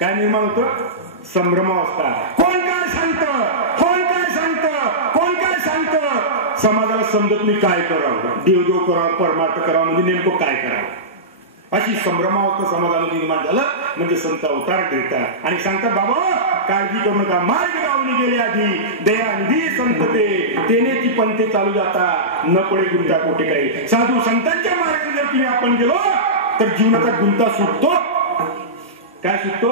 काय निर्माण होतं? संभ्रमावस्था. कोण काय सांगतं, कोण काय सांगतं, कोण काय सांगतं. समाजाला समजत नाही काय करावं, देवदेव करावं, परमार्थ करावं, म्हणजे नेमकं काय करावं. अशी संभ्रमावस्था समाजाला निर्माण झालं. म्हणजे संत अवतार देतात आणि सांगतात बाबा काळजी करू नका, मार्ग लावून गेले आधी दयानिधी संत तेनेची पंथे चालू जाता न पडे गुंता कोठे काही. साधू संतांच्या मार्गाने जर तुम्ही आपण गेलो तर जीवनाचा गुंता सुटतो. काय सुटतो?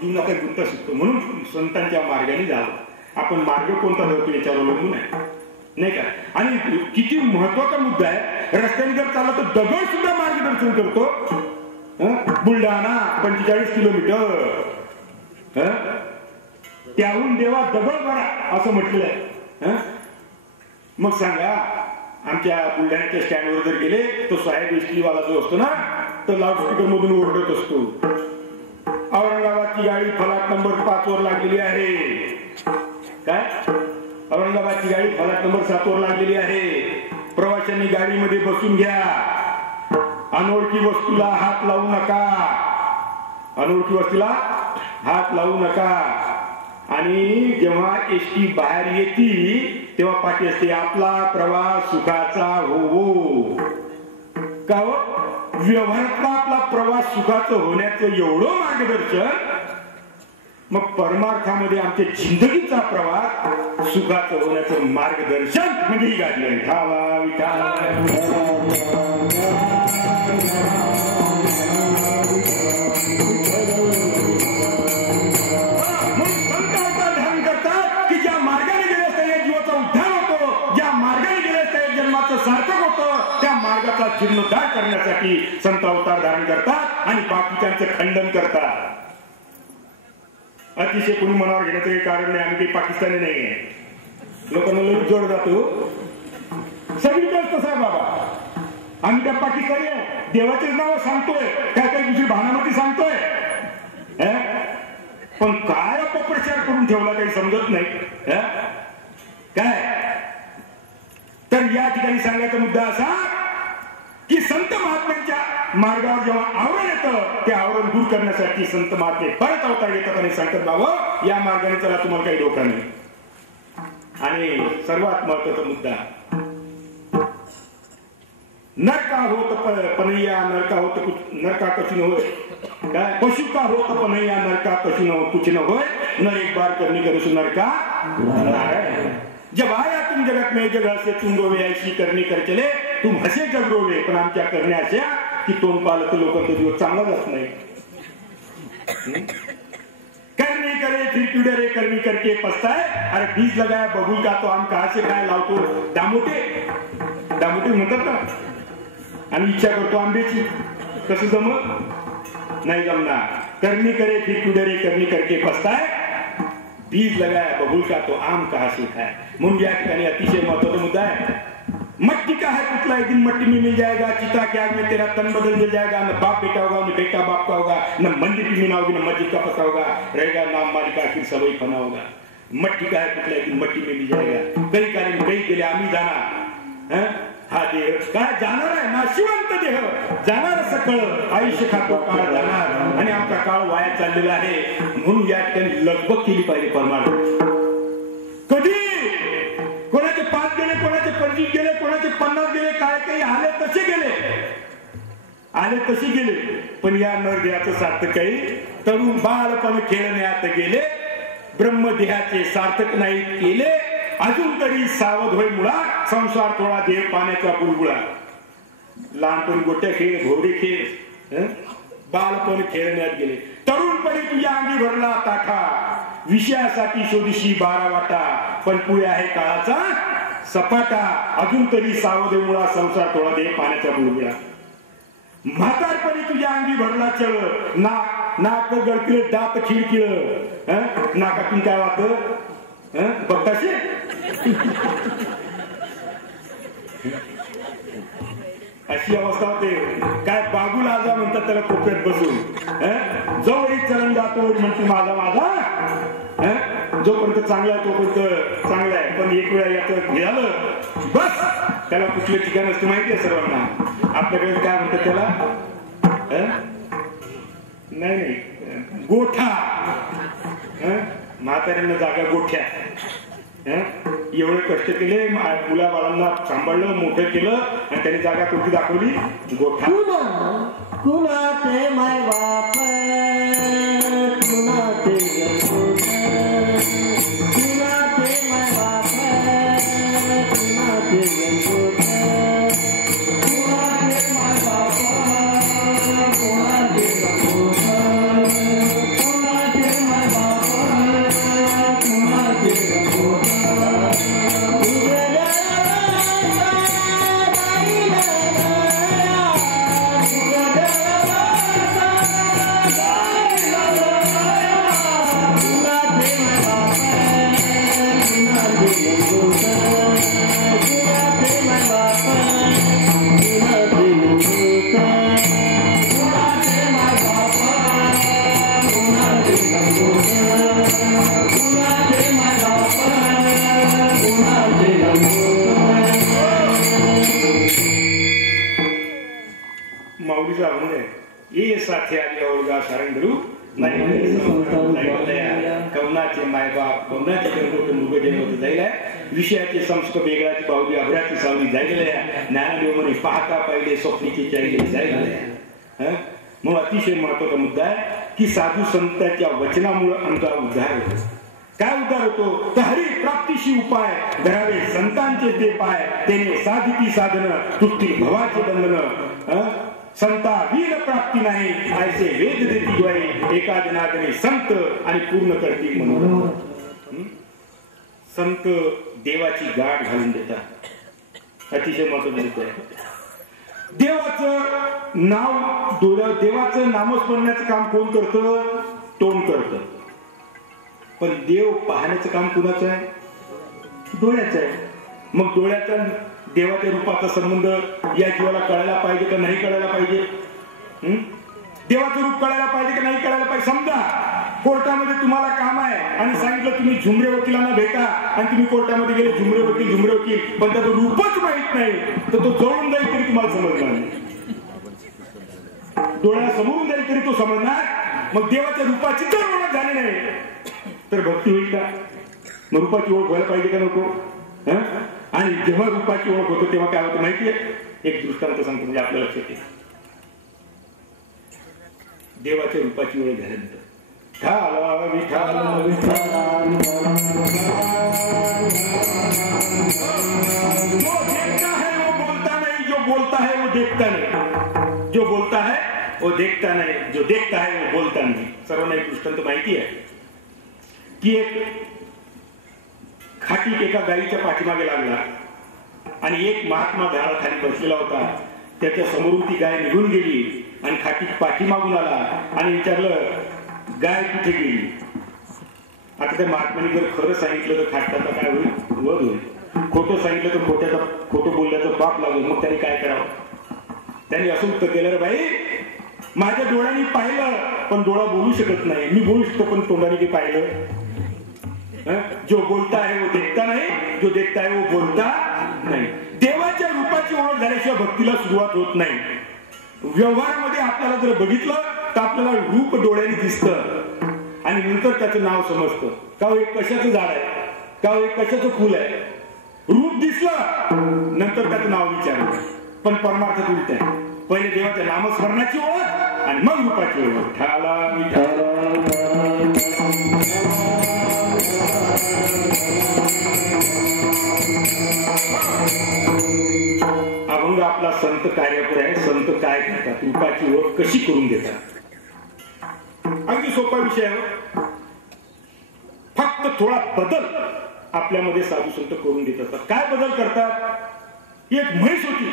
जीवनाचा गुंता सुटतो. म्हणून संतांच्या मार्गाने जावं. आपण मार्ग कोणता जातो याच्यावर अवलंबून आहे, नाही का. आणि किती महत्वाचा मुद्दा आहे. रस्त्याने जर चालला तर दगड सुद्धा मार्गदर्शन करतो. बुलढाणा 45 किलोमीटर, त्याहून देवा दगड भरा असं म्हटलेलं आहे. मग सांगा आमच्या बुलढाण्याच्या स्टँडवर जर गेले तो साहेब एसटीवाला जो असतो ना तो लाऊडस्पीकर मधून ओरडत असतो, औरंगाबादची गाडी फलाट नंबर 5 वर लागलेली आहे. काय? औरंगाबादची गाडी फलाट नंबर 7 वर लागलेली आहे. प्रवाशांनी गाडीमध्ये बसून घ्या. अनोळखी वस्तूला हात लावू नका. अनोळखी वस्तूला हात लावू नका. आणि जेव्हा एसटी बाहेर येते तेव्हा पाठी असते आपला प्रवास सुखाचा हो. का हो? व्यवहारातला आपला प्रवास सुखाचं होण्याचं एवढं मार्गदर्शन. मग परमार्थामध्ये आमच्या जिंदगीचा प्रवास सुखाचं होण्याचं मार्गदर्शन म्हणजे ही गाडी आहे. विठाला विठाला सार्थक होतं. त्या मार्गाचा जीर्णोद्धार करण्यासाठी संत अवतार धारण करतात आणि बाकीच्यांचं खंडन करतात. अतिशय कोणी मनावर घेण्याचं काही कारण नाही. आम्ही काही पाकिस्तानी नाहीये. लोकांना लगेच जोड जातो. सगळीकडेच तसं आहे बाबा. आम्ही त्या पाकिस्तानी आहे. देवाचेच नाव सांगतोय, काय काही दुसरी भावनामध्ये सांगतोय. पण काय अपप्रचार करून ठेवला काही समजत नाही. काय तर या ठिकाणी सांगायचा मुद्दा असा की संत महात्म्यांच्या मार्गावर जेव्हा आवरण येतं ते आवरण दूर करण्यासाठी संत महात्मे परत अवतार येतात आणि सांगतात बाबा या मार्गाने चला, तुम्हाला काही धोका नाही. आणि सर्वात महत्वाचा मुद्दा नरका होत पनैया नरका होत नरका कशी न होय. काय? पशु का होत पनैया नरका कशी न कुछ न होय. नर एक बार करनी करू नरका नारायण. जब आया तुम जगत में जगह से तुम रोवे ऐसी करनी कर चले तुम हसे जग रोवे. पण आमच्या करण्या अशा की तोंड पालत लोकांचा दिवस चांगला जात नाही. करनी करे फिर क्यों डरे करनी करके पछताए. अरे बीज लगाया बबूल का तो आम कहां से खाए लावतो. दामोटे दामोटे म्हणतात ना. आणि इच्छा करतो आंब्याची. कसं जमत नाही जमणार. करनी करे फिर क्यों डरे करनी करके पछताए. बीज लगाया बबूल का तो आम कहां से खाए. म्हणून या ठिकाणी अतिशय महत्वाचा मुद्दा आहे. मट्टी का है पुतला एक दिन मट्टी में मिल जाएगा. चिता के आग में तेरा तन बदल मिल जाएगा. न बाप बेटा होगा न बेटा बाप का होगा. न मंदिर की मीना होगी न मस्जिद का पता होगा. रहेगा नाम मालिक आखिर सबई फना होगा. मट्टी का है पुतला एक दिन मट्टी में मिल जाएगा. कई कार्य कई गेले आम्ही जाणार. हा देह काय जाणार आहे नाशिवंत देह जाणार. सकळ आयुष्य खातो काळ जाणार आणि आमचा काळ वाया चाललेला आहे. म्हणून या ठिकाणी लगबग केली पाहिजे परमार्थ. कधी कोणाचे 5 गेले, कोणाचे 25 गेले, कोणाचे 50 गेले. काय काही आले तसे गेले, आले तसे गेले. पण या नरदेहाचं सार्थक काही तरुण बालपण खेळण्यात गेले. ब्रह्मदेहाचे सार्थक नाही केले. अजून तरी सावध होय मुळा. संसार थोडा देह पाण्याचा बुलबुळा. लहानपणी गोट्या खेळ घोडे खेळ बालपण खेळण्यात गेले. तरुणपणी तुझ्या अंगी भरला ताठा. विषयासाठी शोधिशी 12 वाटा. पण पुढे आहे काळाचा सपाटा. अजून तरी सावध होय मुळा. संसार थोडा देह पाण्याचा बुलबुळा. म्हातारपणी तुझ्या अंगी भरला चळ. नाक गळकिळ दात खिळकिळ. नाकातून काय वाटत बघताशे. अशी अवस्था होते. काय बागुल आजा म्हणतात त्याला कोपऱ्यात बसून. जवळ चरण जातो म्हणते माझा माझा. जोपर्यंत चांगला आहे तोपर्यंत चांगला आहे. पण एक वेळा याचं हे झालं बस त्याला कुठले ठिकाण असते माहिती आहे सर्वांना. आपल्याकडे काय म्हणतात त्याला. नाही गोठा, म्हाताऱ्यांना जागा गोठ्या. एवढे कष्ट केले, मुलाबाळांना सांभाळलं, मोठं केलं आणि त्याने जागा कोणती दाखवली? गोठा. कुणाचे माय बाप, कुणाचे माय बाप, माऊलीचा अभंग आहे. ये साथे आली अवळगा सारंगरू कवनाचे मायबाप, कवनाचे गणगोट मृग जन्मत जायला, विषयाचे संस्क वेगळाची बाहुली अभ्राची सावली जायला, ज्ञानदेव म्हणे पाहता पाहिले स्वप्नीची चाईले जायला. मग अतिशय महत्वाचा मुद्दा आहे की साधू संतांच्या वचनामुळे आमचा उद्धार होतो. काय उद्धार होतो? तर हरी प्राप्तीशी उपाय धरावे संतांचे ते पाय, त्याने साधिती साधन तुटतील भवाचे बंधन. संता वीर प्राप्ती नाही ऐसे वेद देती द्वारे, एका जनार्दने संत आणि पूर्ण करतील म्हणून. संत देवाची गाठ घालून देतात. अतिशय महत्वाचं आहे. देवाचं नाव, देवाचं नामस्मरणाचं काम कोण करतं? तोंड करतं. पण देव पाहण्याचं काम कुणाचं आहे? डोळ्याचं आहे. मग डोळ्याचा देवाच्या रूपाचा संबंध या जीवाला कळायला पाहिजे का नाही कळायला पाहिजे? देवाचं रूप कळायला पाहिजे का नाही कळायला पाहिजे? समजा कोर्टामध्ये तुम्हाला काम आहे आणि सांगितलं तुम्ही झुमरे वकिलांना भेटा, आणि तुम्ही कोर्टामध्ये गेले झुमरे वकील, पण त्याचं रूपच माहित नाही, तर तो जळून जाईल तरी तुम्हाला समजणार नाही. डोळ्यासमोरून जाईल तरी तो समजणार. मग देवाच्या रूपाची जर ओळख झाली नाही तर भक्ती होईल का? मग रूपाची ओळख व्हायला पाहिजे का नको? आणि जेव्हा रूपाची ओळख होतो तेव्हा काय होतं माहितीये? एक दृष्टांत सांगतो म्हणजे आपल्या लक्षात येईल. देवाच्या रूपाची ओळख झाल्यानंतर जो देखता है वो बोलता नहीं, जो बोलता है वो देखता नहीं. जो बोलता है वो देखता नहीं, जो देखता है वो बोलता नहीं. सर्वांना एक दृष्टांत माहिती आहे की एक खाटी एका गाईच्या पाठीमागे लागला आणि एक महात्मा झाडाखाली बसलेला होता. त्याच्या समोरून ती गाय निघून गेली आणि खाटी पाठीमागून आला आणि विचारलं गाय कुठे गेली? आता त्या महात्म्याने जर खरं सांगितलं तर खाटाचा काय होईल? वध होईल. खोटं सांगितलं तर खोटं बोलल्याचं पाप लागेल. मग त्याने काय करावं? त्याने असं उत्तर केलं, रे बाई माझ्या डोळ्यांनी पाहिलं पण डोळा बोलू शकत नाही, मी बोलू शकतो पण तोंडाने की पाहिलं. जो बोलता है वो देखता नहीं, जो देखता है वो बोलता नाही. देवाच्या रूपाची ओळख झाल्याशिवाय भक्तीला सुरुवात होत नाही. व्यवहारामध्ये आपल्याला जर बघितलं तर आपल्याला रूप डोळ्याने दिसतं आणि नंतर त्याचं नाव समजतं. का हे कशाचं झाड आहे, का हे कशाचं फुल आहे. रूप दिसलं नंतर त्याचं नाव विचारलं. पण परमार्थात उलट आहे. पहिले देवाच्या नामस्मरणाची ओळख आणि मग रूपाची ओळख. ठाला अभंग आपला संत कार्याकडे आहे. संत काय करतात, रूपाची ओळख कशी करून देतात. अगदी सोपा विषय आहे. फक्त थोडा बदल आपल्यामध्ये साधू संत करून देत असतात. काय बदल करतात? एक म्हैस होती.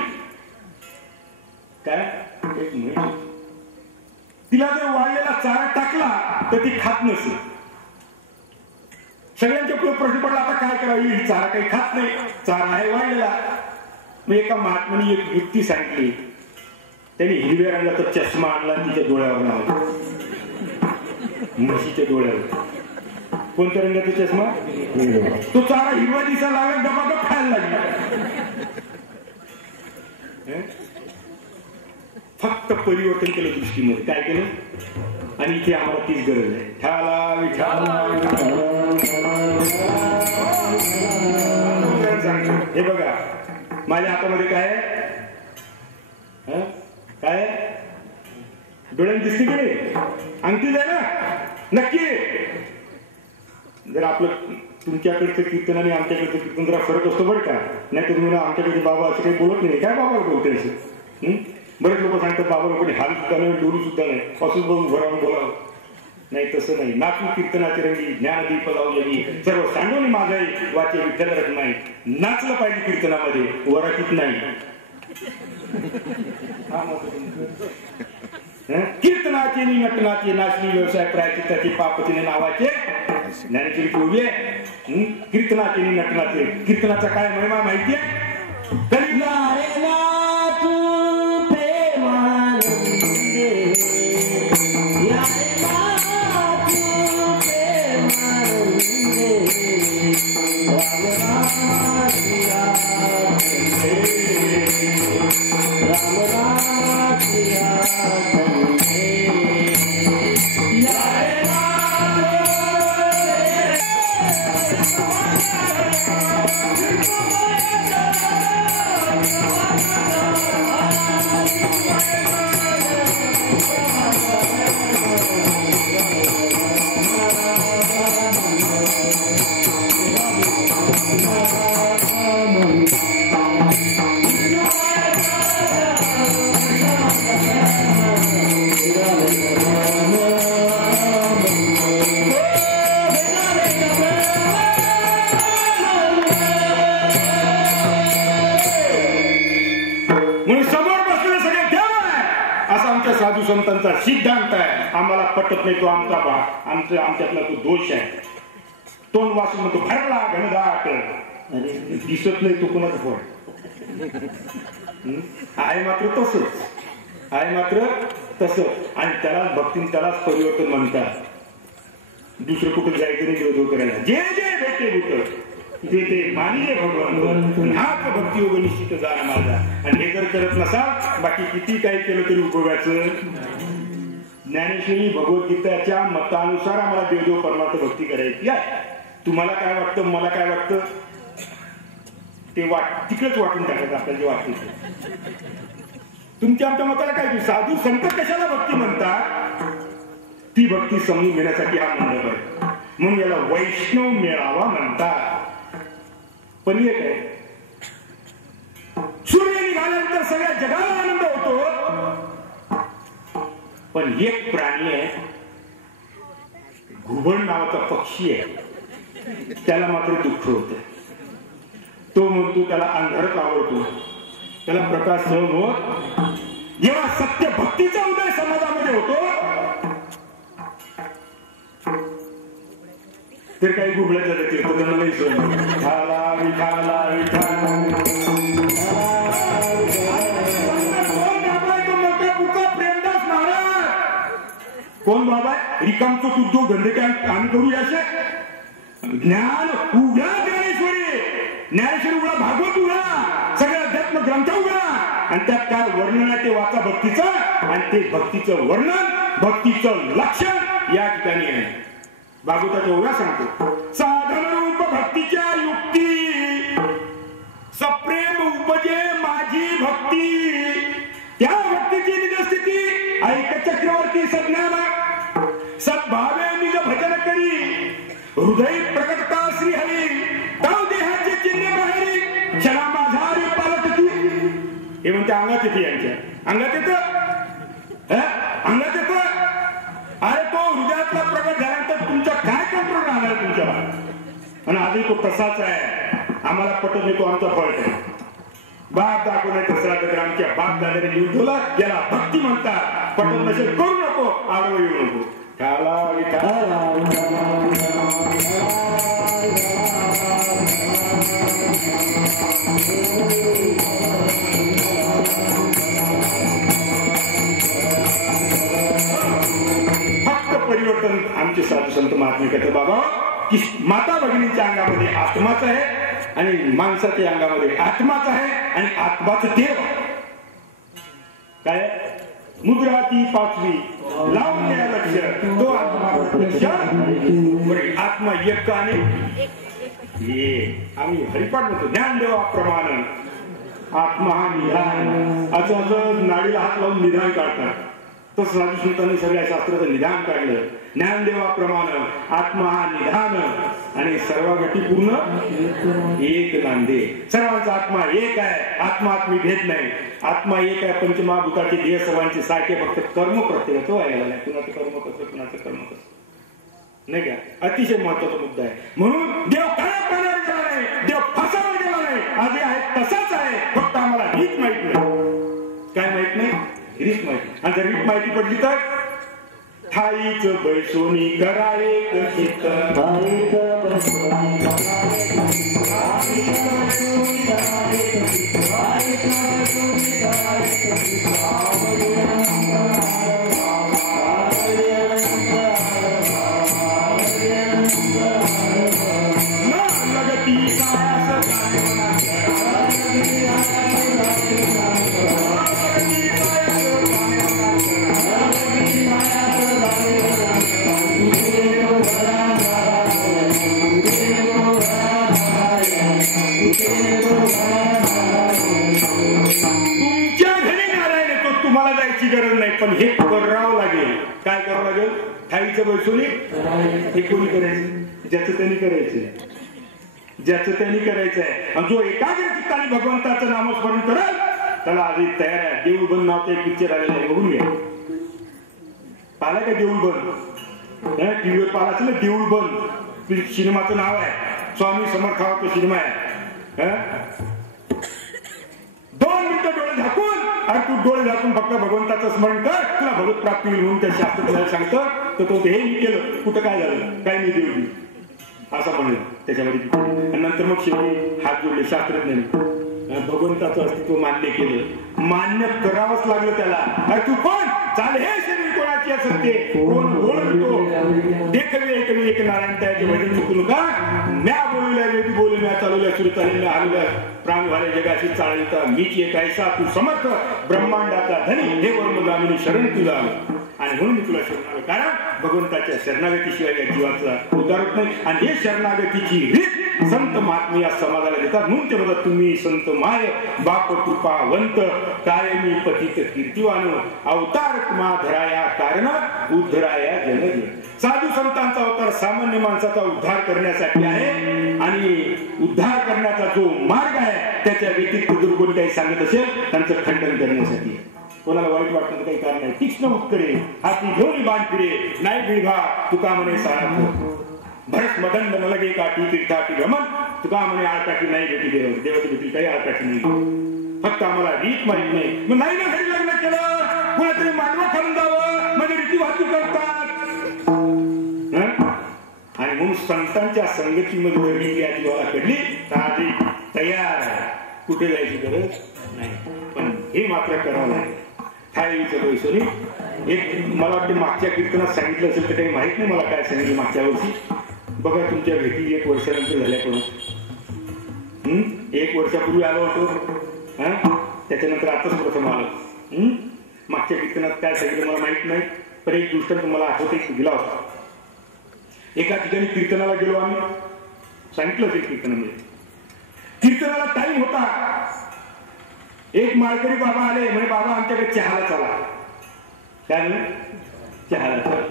काय? एक म्हैस होती. तिला जर वाढलेला चारा टाकला तर ती खात नसे. सगळ्यांच्या पुढे प्रश्न पडला आता काय करावी? ही चारा काही खात नाही, चारा आहे वाढलेला. मग एका महात्म्याने एक युक्ती सांगितली. त्याने हिरव्या रंगाचा चष्मा आणला तिच्या डोळ्यावर लावला. म्हशीच्या डोळ्यावर. कोणत्या रंगाचा चष्मा? तो चारा हिरवा दिसायला लागला, गपागप खायला लागला. फक्त परिवर्तन केलं दृष्टीमध्ये. काय केलं? आणि इथे आम्हाला तीच गरज आहे. ठाला विठाला हे बघा माझ्या हातामध्ये काय आहे? काय डोळ्यात दिसते की नाही? अंगठीच आहे ना? नक्की. जर आपलं तुमच्याकडचं कीर्तन आणि आमच्याकडचं कीर्तन जरा फरक असतो बरं का. नाही तर तुम्ही आमच्याकडे बाबा असं काही बोलत नाही. काय बाबा बोलते असं? बरेच लोक सांगतात बाबा लोकांनी हाल सुद्धा नाही, डोळी सुद्धा नाही, पासून बघून घरावून बोलावं. नाही तसं नाही. नाचू कीर्तनाची रंगी ज्ञानदीप लावलेली सर्व सांडून माझाही वाचे विठ्ठल रख नाही. नाचलं पाहिजे कीर्तनामध्ये, वरातीत नाही. कीर्तनाचे नटनाचे नाचणी व्यवसाय प्रायचित्ताचे पापतीने नावाचे ज्ञानेश्वरी उभी आहे. कीर्तनाचे नटनाचे. कीर्तनाचा काय महिमा माहितीये? साधू संतांचा सिद्धांत आहे. आम्हाला पटत नाही तो आमचा भाग, आमच्यातला तो दोष आहे. तोंड वाचून म्हणतो भरला घनदाट, दिसत नाही तो कोणाचा फळ आहे. मात्र तसंच आहे, मात्र तसंच. आणि त्यालाच भक्ती, त्यालाच परिवर्तन म्हणतात. दुसरं कुठं जायचं नाही विरोध करायला. जे जे भेटे भूत ते मानिले भगवान, हाच भक्ती योग निश्चित जाणं माझा. आणि हे जर करत नसाल बाकी किती काही केलं तरी उपयोगाचं. ज्ञानेश्वरी भगवद्गीताच्या मतानुसार आम्हाला देवदेव परमार्थ भक्ती करायची आहे. तुम्हाला काय वाटतं, मला काय वाटतं ते तिकडेच वाटून टाकायचं आपल्याला जे वाटतं ते. तुमच्या आमच्या मताला काय? साधू संत कशाला भक्ती म्हणतात? ती भक्ती समजून घेण्यासाठी हा मंडप आहे. म्हणून याला वैष्णव मेळावा म्हणतात. पण एक आहे, सूर्य निघाल्यानंतर सगळ्या जगाला आनंद होतो. पण एक प्राणी आहे, घुबड नावाचा पक्षी आहे, त्याला मात्र दुःख होत. तो म्हणतो त्याला अंधारच आवडतो, त्याला प्रकाश सहन होत. जेव्हा सत्य भक्तीचा उदय समाजामध्ये होतो तर काही गुबड्याच्या कीर्तनाला नाही सहन. ठाला विठाला विठाला कोण बाबा? रिकामचं उद्योग धंदे काय आम्ही करूया असे? ज्ञान उघडा ज्ञानेश्वरी, ज्ञानेश्वरी उघडा, भागवत उघडा, सगळ्या अध्यात्म ग्रंथ उघडा. आणि त्यात काय वर्णन आहे ते वाचा भक्तीचं. आणि ते भक्तीचं वर्णन, भक्तीचं लक्षण या ठिकाणी आहे. भागवताच्या उघडा सांगतो. साधन रूप भक्तीच्या युक्ती, सप्रेम उपजे माझी भक्ती. त्या भक्तीची निजस्थिती ऐक चक्रवर्ती सज्ञाना, सद्भावे निज भजन करी, हृदय प्रकटता श्री हरी, ताव देहाचे चिन्ह बाहेरी, क्षणा माझारी पालटती. हे म्हणते अंगात येते, यांच्या अंगात येतं, अंगात येतं. अरे तो हृदयातला प्रकट झाल्यानंतर तुमच्या काय कंट्रोल राहणार तुमच्याला? आणि आधी तो तसाच आहे. आम्हाला पटत नाही, तो आमचा फॉल्ट आहे. बाप दाखवणे तसला तर आमच्या बाप झालेल्या युद्धला याला भक्ती म्हणतात. पटत नसेल करू नको, आडवं येऊ नको. ठाला विठाला परिवर्तन आमचे साधू संत महात्मे करतात बाबा की माता भगिनीच्या अंगामध्ये आत्माच आहे आणि माणसाच्या अंगामध्ये आत्माच आहे. आणि आत्माच देव काय? मुद्रा ती 5वी लावून घ्या लक्ष. तो आत्मा एक का नाही. आम्ही हरिपाठ म्हणतो ज्ञानदेवा प्रमाण आत्मा हा निधान. असं नाडीला हात लावून निधान काढतात. तसं साधू संतांनी सगळ्या शास्त्राचं निधान काढलं. ज्ञानदेवाप्रमाणे आत्मा हा निधान आणि सर्व गती पूर्ण एक नांदे. सर्वांचा आत्मा एक आहे. आत्मा आत्मी भेद नाही. आत्मा एक आहे. पंचमहाभूताचे देह सर्वांचे सारखे, फक्त कर्म प्रत्येकाचं व्हायला नाही. कुणाचं कर्म कसं, कुणाचं कर्म कसं नाही का. अतिशय महत्वाचा मुद्दा आहे. म्हणून देव काळ्या पाण्यावर गेला नाही, देव फासावर गेला नाही. आधी आहे तसाच आहे, फक्त आम्हाला रीत माहित नाही. काय माहित नाही? रीत माहिती. आणि जर रीत माहिती पडली तर ठाईच बैसोनी करावे कशित. गरज नाही, पण हे करावं लागेल. काय करावं लागेल? ठाईचं बैसोनी हे कोणी करायचं? ज्याचं त्यांनी करायचं, ज्याचं त्यांनी करायचं आहे. आणि जो एकाग्र चित्ताने भगवंताचं नामस्मरण करेल त्याला आधी तयार आहे. देऊळ बंद नावाचं एक पिक्चर आलेला आहे, बघून घ्या. पाहिला का देऊळ बंद? टीव्हीवर पाहिला असेल ना देऊळ बंद. सिनेमाचं नाव आहे. स्वामी समर्थाचा सिनेमा आहे. 2 मिनिटं डोळे झाकून, अरे तू डोळे झाकून फक्त भगवंताचं स्मरण कर, तुला भगवत प्राप्ती होईल म्हणून त्या शास्त्र सांगतं. तर तो हे मी केलं, कुठं काय झालं, काय नाही देऊ असं म्हणलं त्याच्यामध्ये. नंतर मग शेवटी हात जोडले शास्त्रज्ञांनी, भगवंताचं अस्तित्व मान्य केलं. मान्य करावंच लागलं त्याला. अरे तू कोण? चाल हे शरीर कोणाची असते, कोण बोलतो देखवे एकवी एक नारायण त्याचे भजन चुकू नका. म्या बोलल्या वेदी बोल, म्या चालवल्या सुरू चालल्या हलव्या प्राण व्हाले जगाची चाळीता. मीच एक ऐसा तू समर्थ ब्रह्मांडाचा धनी, हे वर्मगामिनी शरण तुला. आणि म्हणून मी तुला शरण आलो, कारण भगवंताच्या शरणागतीशिवाय या जीवाचा उद्धार होत नाही. आणि हे शरणागतीची रीत संत महात्मे समाजाला देतात. म्हणून ते म्हणतात, तुम्ही संत माय बाप कृपावंत, कायमी पतित कीर्तिवान, अवतार तुम्हा धराया कारण उद्धराया जननी. साधू संतांचा अवतार सामान्य माणसाचा उद्धार करण्यासाठी आहे. आणि उद्धार करण्याचा जो मार्ग आहे त्याच्या व्यतिरिक्त जर कोणी काही सांगत असेल त्यांचं खंडन करण्यासाठी. कोणाला वाईट वाटण्याचं काही कारण नाही. तीक्ष्ण उत्तरे हाती घेऊन बाण फिरे, नाही बिळभा तुका म्हणे सारा भरत मदंड न लगे काठी तीर्थाटी गमन. तुका म्हणे आळकाठी नाही भेटी देव, देवाची भेटी काही आळकाठी नाही. फक्त आम्हाला रीत माहित नाही. मग नाही ना घरी लग्न केलं, कुणातरी मांडवा खालून जावं म्हणजे रीती वाहतूक करतात. आणि म्हणून संतांच्या संगतीमध्ये रीती आजीवाला कडली तर आधी तयार आहे, कुठे जायची गरज नाही. पण हे मात्र करावं लागेल. ठाईचं बैसोनी एक मला वाटतं मागच्या कीर्तनात सांगितलं असेल तर काही माहित नाही मला काय सांगितलं मागच्या वर्षी. बघा तुमच्या भेटी 1 वर्षानंतर झाल्या. पण 1 वर्षापूर्वी आलो होतो, त्याच्यानंतर आताच प्रथम आलो. मागच्या कीर्तनात काय सांगितलं मला माहित नाही, पण एक दृष्टांत मला आठवते दिला होता. एका ठिकाणी कीर्तनाला गेलो आम्ही, सांगितलं ते कीर्तनामध्ये. कीर्तनाला टाइम होता. एक माळकरी बाबा आले, म्हणे बाबा आमच्याकडे चहाला चला. काय नाही चहाला चला.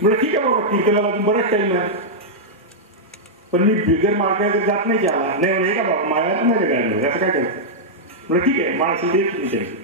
म्हणजे ठीक आहे बाबा, कीर्तनाला बराच टाइम आहे, पण मी बिगर माळकऱ्याकडे जात नाही चहाला. नाही म्हणे का बाबा माळ्यात नाही काय असं काय करतो. म्हणजे ठीक आहे, माळ असेल तेच विचारायचं.